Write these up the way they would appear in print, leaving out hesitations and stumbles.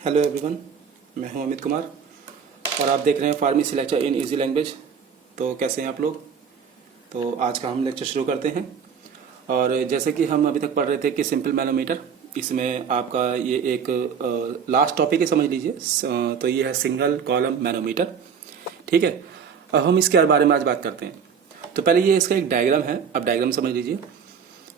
Hello everyone, मैं हूं अमित कुमार और आप देख रहे हैं pharmacy lecture in easy language. तो कैसे हैं आप लोग? तो आज का हम लेक्चर शुरू करते हैं। और जैसे कि हम अभी तक पढ़ रहे थे कि सिंपल मैनोमीटर, इसमें आपका ये एक लास्ट टॉपिक है, समझ लीजिए। तो ये है सिंगल कॉलम मैनोमीटर। ठीक है, अब हम इसके बारे में आज बात करते हैं। तो पहले ये इसका एक डायग्राम है, अब डायग्राम समझ लीजिए।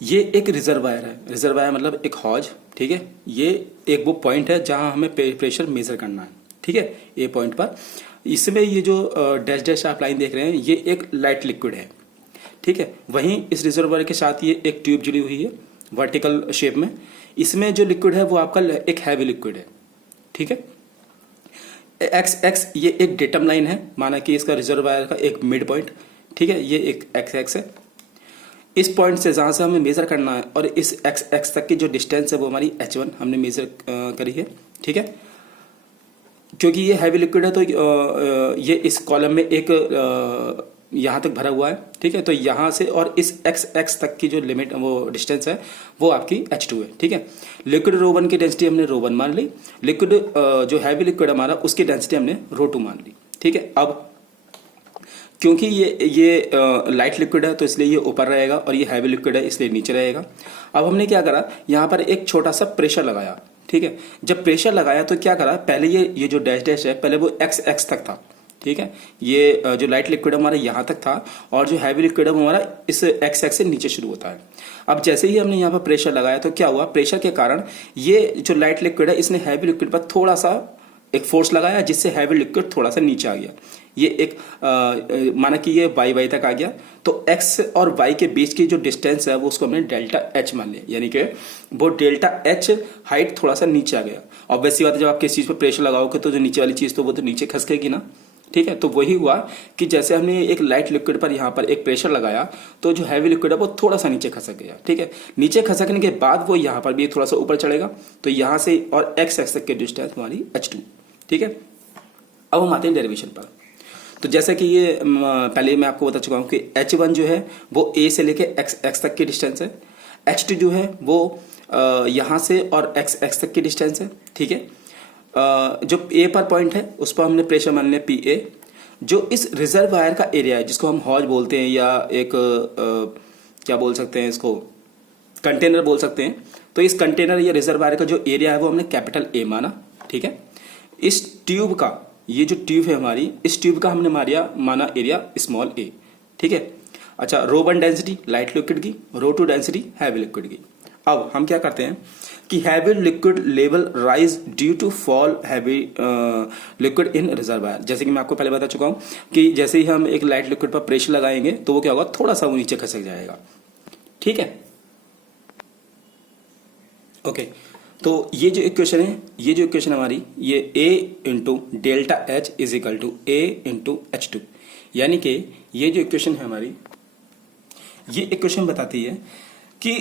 ये एक रिजर्वायर है, रिजर्वायर मतलब एक हौज। ठीक है, ये एक वो पॉइंट है जहां हमें प्रेशर मेजर करना है। ठीक है, ये पॉइंट पर इसमें ये जो डैश डैश आप लाइन देख रहे हैं, ये एक लाइट लिक्विड है। ठीक है, वहीं इस रिजर्वायर के साथ ये एक ट्यूब जुड़ी हुई है वर्टिकल शेप में। इसमें जो लिक्विड है वो आपका एक हैवी लिक्विड है। ठीक है, एक्स एक्स ये एक डेटम लाइन है, माना कि इसका रिजर्वायर का एक मिड पॉइंट। ठीक है, ये एक एक्स एक्स है। इस पॉइंट से जहां से हमें मेजर करना है और इस एक्स एक्स तक की जो डिस्टेंस है वो हमारी h1 हमने मेजर करी है। ठीक है, क्योंकि ये हैवी लिक्विड है तो ये इस कॉलम में एक यहाँ तक भरा हुआ है। ठीक है, तो यहाँ से और इस एक्स एक्स तक की जो लिमिट वो डिस्टेंस है वो आपकी h2 है। ठीक है, लिक्विड रो1 की डेंसिटी हमने रो1 मान ली, लिक्विड जो हैवी लिक्विड हमारा उसकी डेंसिटी हमने रो2 मान ली। ठीक है, अब क्योंकि ये लाइट लिक्विड है तो इसलिए ये ऊपर रहेगा और ये हैवी लिक्विड है इसलिए नीचे रहेगा। अब हमने क्या करा, यहाँ पर एक छोटा सा प्रेशर लगाया। ठीक है, जब प्रेशर लगाया तो क्या करा, पहले ये जो डैश डैश है पहले वो एक्स एक्स तक था। ठीक है, ये जो लाइट लिक्विड हमारा यहाँ तक था और जो हैवी लिक्विड है वो हमारा इस एक्स एक्स से नीचे शुरू होता है। अब जैसे ही हमने यहाँ पर प्रेशर लगाया तो क्या हुआ, प्रेशर के कारण ये जो लाइट लिक्विड है इसने हैवी लिक्विड पर थोड़ा सा एक फोर्स लगाया जिससे हैवी लिक्विड थोड़ा सा नीचे आ गया। ये एक माना कि ये वाई वाई तक आ गया, तो एक्स और वाई के बीच की जो डिस्टेंस है वो उसको हमने डेल्टा एच मान लिया, यानी कि वो डेल्टा एच हाइट थोड़ा सा नीचे आ गया। ऑब्वियसली बात है, जब आप किसी चीज पर प्रेशर लगाओगे तो जो नीचे वाली चीज तो वो तो नीचे खसकेगी ना। ठीक है, तो वही हुआ कि जैसे हमने एक लाइट लिक्विड पर यहाँ पर एक प्रेशर लगाया तो जो हैवी लिक्विड है वो थोड़ा सा नीचे खसक गया। ठीक है, नीचे खसकने के बाद वो यहाँ पर भी थोड़ा सा ऊपर चढ़ेगा, तो यहाँ से और एक्स एक्स तक की डिस्टेंस हमारी h2। ठीक है, अब हम आते हैं डेरिवेशन पर। तो जैसे कि ये पहले मैं आपको बता चुका हूं कि h1 जो है वो a से लेके x x तक की डिस्टेंस है, h2 जो है वो यहाँ से और x x तक की डिस्टेंस है। ठीक है, जो a पर पॉइंट है उस पर हमने प्रेशर मान लिया PA। जो इस रिजर्वायर का एरिया है जिसको हम हौज बोलते हैं या एक क्या बोल सकते हैं, इसको कंटेनर बोल सकते हैं। तो इस कंटेनर या रिजर्वायर का जो एरिया है वो हमने कैपिटल A माना। ठीक है, इस ट्यूब का, ये जो ट्यूब है हमारी, इस ट्यूब का हमने माना एरिया स्मॉल a। ठीक है, अच्छा, रो1 डेंसिटी लाइट लिक्विड की, रो2 डेंसिटी हैवी लिक्विड की। अब हम क्या करते हैं कि heavy liquid level rise due to fall heavy liquid in reservoir. जैसे कि मैं आपको पहले बता चुका हूं कि जैसे ही हम एक लाइट लिक्विड पर प्रेशर लगाएंगे तो वो क्या होगा, थोड़ा सा वो नीचे खसक जाएगा। ठीक है, ओके। तो ये जो इक्वेशन है, ये जो इक्वेशन हमारी, ये a into delta H is equal to a into h2, यानी कि ये जो इक्वेशन है हमारी, ये इक्वेशन बताती है कि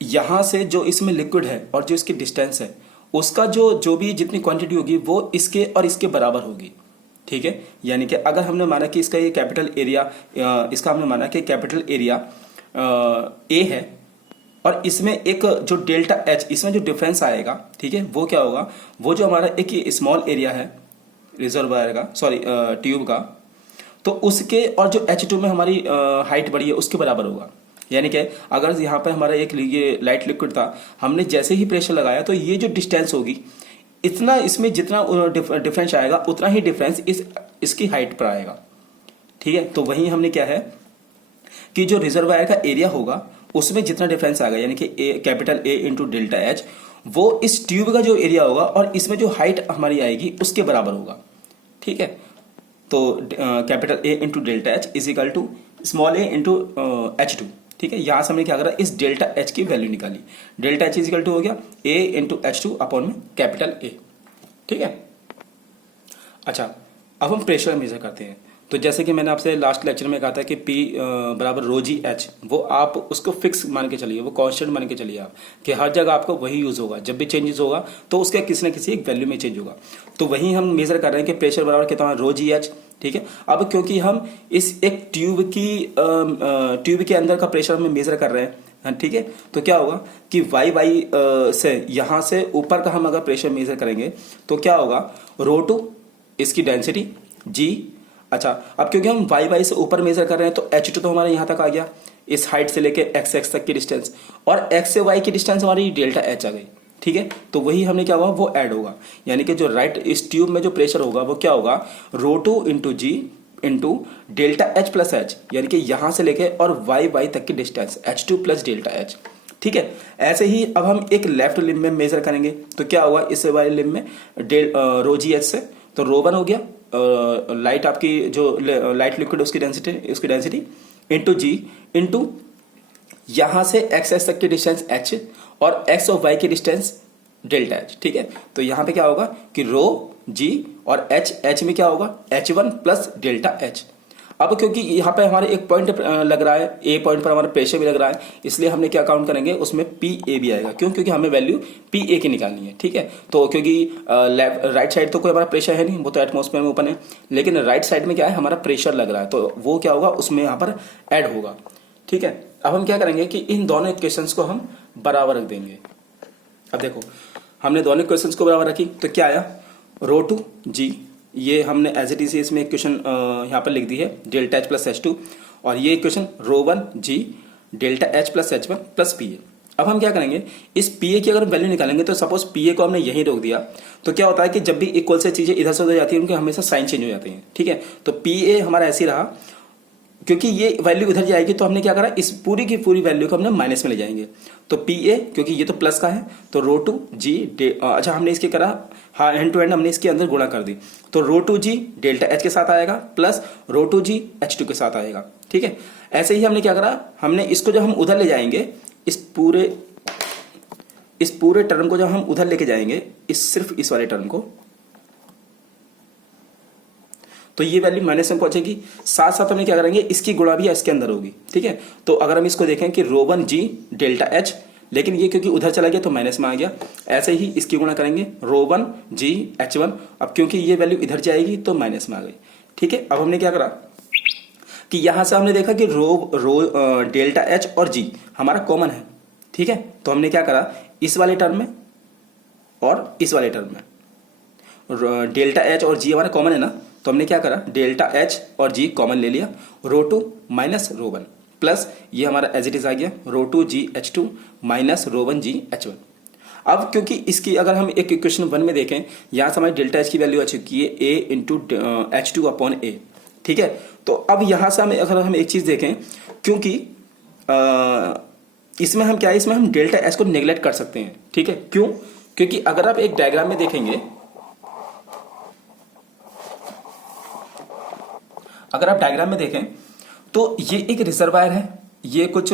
यहां से जो इसमें लिक्विड है और जो इसकी डिस्टेंस है उसका जो भी जितनी क्वांटिटी होगी वो इसके और इसके बराबर होगी। ठीक है, यानी कि अगर हमने माना कि इसका ये कैपिटल एरिया, इसका हमने माना कि कैपिटल एरिया a है और इसमें एक जो डेल्टा एच, इसमें जो डिफरेंस आएगा, ठीक है, वो क्या होगा, वो जो हमारा एक ये स्मॉल एरिया है रिजर्वायर का, सॉरी ट्यूब का, तो उसके और जो h2 में हमारी हाइट बढ़ी है उसके बराबर होगा। यानी कि अगर यहाँ पे हमारा एक ये लाइट लिक्विड था, हमने जैसे ही प्रेशर लगाया तो ये जो डिस्टेंस होगी, इतना इसमें जितना डिफरेंस आएगा उतना ही डिफरेंस इसकी हाइट पर आएगा। ठीक है, तो वही हमने क्या है कि जो रिजर्वायर का एरिया होगा उसमें जितना डिफरेंस आएगा, यानी कि capital A into delta H, वो इस ट्यूब का जो एरिया होगा और इसमें जो हाइट हमारी आएगी उसके बराबर होगा। ठीक है, तो capital A into delta H is equal to small a into h2। ठीक है, यहां से हमने क्या करा, इस डेल्टा एच की वैल्यू निकाली। Delta H is equal to हो गया a इंटू h2 अपॉन में कैपिटल A। ठीक है, अच्छा, अब हम प्रेशर मेजर करते हैं। तो जैसे कि मैंने आपसे लास्ट लेक्चर में कहा था कि P बराबर रो जी एच, वो आप उसको फिक्स मान के चलिए, वो कांस्टेंट मान के चलिए आप, कि हर जगह आपको वही यूज होगा। जब भी चेंजेस होगा तो उसके किसी न किसी एक वैल्यू में चेंज होगा। तो वही हम मेजर कर रहे हैं कि प्रेशर बराबर कितना है, रो जी एच। ठीक है, अब क्योंकि हम इस एक ट्यूब के अंदर का प्रेशर हमें मेजर कर रहे हैं, हाँ, ठीक है। तो क्या होगा कि वाई वाई से यहाँ से ऊपर का हम अगर प्रेशर मेजर करेंगे तो क्या होगा, रो टू इसकी डेंसिटी जी। अच्छा, अब क्योंकि हम वाई वाई से ऊपर मेजर कर रहे हैं तो एच टू तो हमारे यहाँ तक आ गया, इस हाइट से लेके एक्स एक्स तक की डिस्टेंस, और एक्स से वाई की डिस्टेंस हमारी डेल्टा एच आ गई, ठीक है। तो वही हमने क्या हुआ, वो ऐड होगा, यानी कि जो राइट इस ट्यूब में जो प्रेशर होगा वो क्या होगा, rho two into G into delta H plus H, यानी कि यहां से लेके और वाई वाई तक की distance H two plus delta H, ठीक है। ऐसे ही अब हम एक लेफ्ट लिम्ब में मेजर करेंगे तो क्या होगा, इस वाले लिम्ब में रो जी एच से तो रो वन हो गया, लाइट आपकी जो लाइट लिक्विड उसकी डेंसिटी इंटू जी इंटू यहां से एक्स एस तक की डिस्टेंस एच और एक्स और वाई की डिस्टेंस डेल्टा एच, ठीक है। तो यहां पे क्या होगा कि रो जी और एच में क्या होगा, H one plus delta H. अब क्योंकि यहाँ पे हमारे एक पॉइंट लग रहा है, ए पॉइंट पर हमारा प्रेशर भी लग रहा है, इसलिए हमने क्या काउंट करेंगे, उसमें पी ए भी आएगा। क्यों, क्योंकि हमें वैल्यू पी ए की निकालनी है, ठीक है। तो क्योंकि राइट साइड तो कोई हमारा प्रेशर है नहीं, वो तो एटमॉस्फेयर में ओपन है, लेकिन राइट साइड में क्या है, हमारा प्रेशर लग रहा है, तो वो क्या होगा, उसमें यहाँ पर ऐड होगा, ठीक है। अब हम क्या करेंगे कि इन दोनों इक्वेशंस को हम बराबर रख देंगे। अब देखो, हमने दोनों इक्वेशंस को बराबर रखी तो क्या आया, रो टू जी, ये हमने एज इट इज इसमें इक्वेशन यहाँ पर लिख दी है, delta H plus H two, और ये equation rho one g delta H plus H one plus P A. अब हम क्या करेंगे, इस पी ए की अगर वैल्यू निकालेंगे तो सपोज पी ए को हमने यहीं रोक दिया तो क्या होता है कि जब भी इक्वल से चीजें इधर से उधर जाती है उनके हमेशा साइन चेंज हो जाते हैं, ठीक है। तो पी ए हमारा ऐसे ही रहा, क्योंकि ये वैल्यू इधर जाएगी तो हमने क्या करा, इस पूरी की पूरी वैल्यू को हमने माइनस में ले जाएंगे। तो पी ए क्योंकि ये तो प्लस का है तो रो टू जी अच्छा हमने इसके करा, हाँ हैंड टू हैंड हमने इसके अंदर गुणा कर दी, तो rho two g delta H के साथ आएगा प्लस रो टू जी एच टू के साथ आएगा, ठीक है। ऐसे ही हमने क्या करा, हमने इसको जब हम उधर ले जाएंगे, इस पूरे टर्म को जब हम उधर लेके जाएंगे, सिर्फ इस वाले टर्म को, तो ये वैल्यू माइनस में पहुंचेगी। साथ साथ हम क्या करेंगे, इसकी गुणा भी इसके अंदर होगी, ठीक है। तो अगर हम इसको देखें कि रो वन जी डेल्टा एच, लेकिन ये क्योंकि उधर चला गया तो माइनस में आ गया, ऐसे ही इसकी गुणा करेंगे रो वन जी एच वन, अब क्योंकि ये वैल्यू इधर जाएगी तो माइनस में आ गई, ठीक है। अब हमने क्या करा कि यहां से हमने देखा कि रो डेल्टा एच और जी हमारा कॉमन है, ठीक है। तो हमने क्या करा, इस वाले टर्म में और इस वाले टर्म में डेल्टा एच और जी हमारा कॉमन है ना, तो हमने क्या करा, डेल्टा एच और जी कॉमन ले लिया, rho two minus rho one plus ये हमारा एज इट इज आ गया, रो टू जी H two minus rho one G H one. अब क्योंकि इसकी अगर हम एक इक्वेशन वन में देखें, यहां से हमारी डेल्टा एच की वैल्यू आ चुकी है ए इंटू एच टू अपॉन ए, ठीक है। तो अब यहां से अगर हम एक चीज देखें, क्योंकि इसमें हम क्या है, इसमें हम डेल्टा एच को नेग्लेक्ट कर सकते हैं, ठीक है। क्यों, क्योंकि अगर आप एक डायग्राम में देखेंगे, अगर आप डायग्राम में देखें तो ये एक रिजर्वायर है, ये कुछ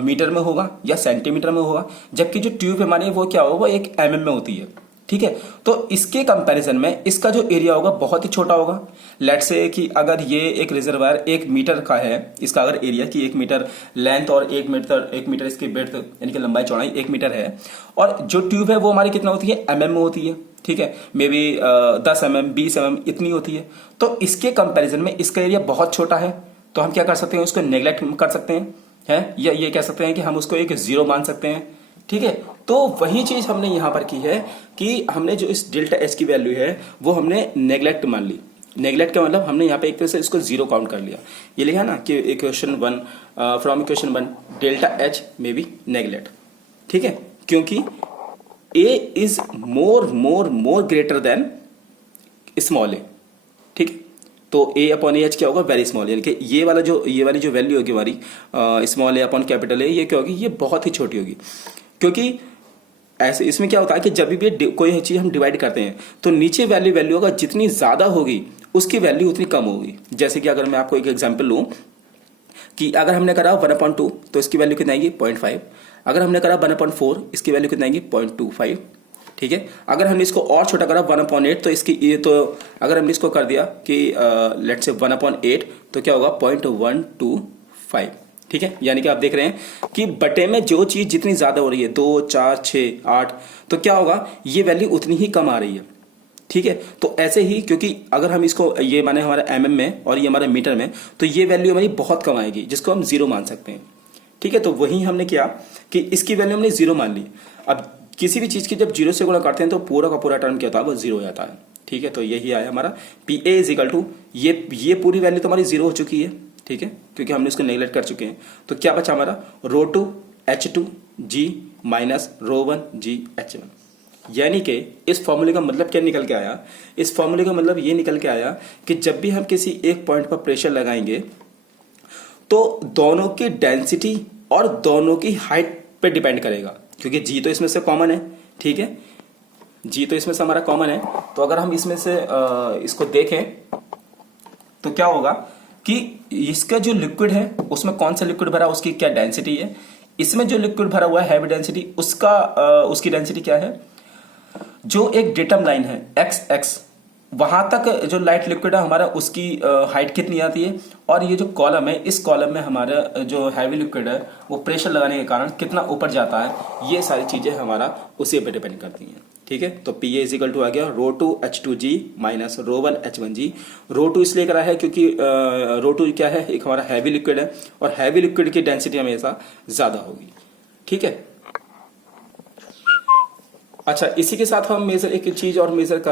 मीटर में होगा या सेंटीमीटर में होगा, जबकि जो ट्यूब हमारी वो क्या होगा, वो एक एमएम में होती है, ठीक है। तो इसके कंपैरिजन में इसका जो एरिया होगा बहुत ही छोटा होगा। लेट्स से कि अगर ये एक रिजर्वायर 1 मीटर का है, इसका अगर एरिया की 1 मीटर लेंथ और 1 मीटर इसकी ब्रेड्थ यानी कि लंबाई चौड़ाई 1 मीटर है, और जो ट्यूब है वो हमारी कितना होती है, एमएम में होती है, ठीक है। मे बी 10 mm 20 mm इतनी होती है। तो इसके कंपैरिजन में इसका एरिया बहुत छोटा है, तो हम क्या कर सकते हैं, उसको नेग्लेक्ट कर सकते हैं, या ये कह सकते हैं कि हम उसको एक जीरो मान सकते हैं, ठीक है। तो वही चीज हमने यहां पर की है कि हमने जो इस डेल्टा एच की वैल्यू है वो हमने नेग्लेक्ट मान ली। नेग्लेक्ट का मतलब हमने यहाँ पे एक तरह से इसको जीरो काउंट कर लिया। ये लिखा ना कि equation one, from equation one delta H में बी नेग्लेक्ट, ठीक है, क्योंकि A is more greater than small a, ठीक है। तो ए अपॉन ए एच क्या होगा, वेरी स्मॉल, यानी कि ये वाली जो वैल्यू होगी हमारी small A upon capital A, ये क्या होगी, ये बहुत ही छोटी होगी। क्योंकि ऐसे इसमें क्या होता है कि जब भी कोई चीज हम डिवाइड करते हैं तो नीचे वैल्यू होगा, जितनी ज्यादा होगी उसकी वैल्यू उतनी कम होगी। जैसे कि अगर मैं आपको एक एग्जांपल लूं कि अगर हमने करा 1/2 तो इसकी वैल्यू कितनी आएगी, 0.5। अगर हमने करा 1/4 इसकी वैल्यू कितनी आएगी, 0.25, ठीक है। अगर हमने इसको और छोटा करा 1/8 तो इसकी ये तो अगर हमने इसको कर दिया कि लेट्स से 1/8 तो क्या होगा, 0.125, ठीक है। यानी कि आप देख रहे हैं कि बटे में जो चीज जितनी ज्यादा हो रही है, 2 4 6 8, तो क्या होगा, ये वैल्यू उतनी ही कम आ रही है, ठीक है। तो ऐसे ही क्योंकि अगर हम इसको ये माने हमारे एमएम में और ये हमारे मीटर में, तो ये वैल्यू हमारी बहुत कम आएगी, जिसको हम जीरो मान सकते हैं, ठीक है। तो वही हमने किया कि इसकी वैल्यू हमने 0 मान ली। अब किसी भी चीज की जब 0 से गुणा करते हैं तो पूरा का पूरा टर्म क्या होता है, वो 0 हो जाता है। ठीक है, तो यही आया हमारा P A is equal to, ये पूरी वैल्यू तो हमारी 0 हो चुकी है। ठीक है, क्योंकि हमने उसको नेगलेक्ट कर चुके हैं। तो क्या बचा हमारा, ρ2 H2 G minus ρ1 G H1। यानी कि इस फॉर्मूले का मतलब क्या निकल के आया, इस फॉर्मूले का मतलब ये निकल के आया कि जब भी हम किसी एक पॉइंट पर प्रेशर लगाएंगे तो दोनों की डेंसिटी और दोनों की हाइट पे डिपेंड करेगा, क्योंकि जी तो इसमें से कॉमन है। ठीक है, जी तो इसमें से हमारा कॉमन है। तो अगर हम इसमें से इसको देखें तो क्या होगा कि इसका जो लिक्विड है उसमें कौन सा लिक्विड भरा, उसकी क्या डेंसिटी है। इसमें जो लिक्विड भरा हुआ है हैवी डेंसिटी, उसकी डेंसिटी क्या है, जो एक डेटम लाइन है x वहां तक जो लाइट लिक्विड है हमारा, उसकी हाइट कितनी आती है, और ये जो कॉलम है, इस कॉलम में हमारा जो हैवी लिक्विड है वो प्रेशर लगाने के कारण कितना ऊपर जाता है, ये सारी चीजें हमारा उसी पे डिपेंड करती हैं। ठीक है, तो पी ए इजिकल टू आ गया ρ2 H2G माइनस ρ1 H1G। ρ2 इसलिए करा है क्योंकि ρ2 क्या है, एक हमारा हैवी लिक्विड है, और हैवी लिक्विड की डेंसिटी हमेशा ज्यादा होगी। ठीक है, अच्छा, इसी के साथ हम एक चीज और मेजर कर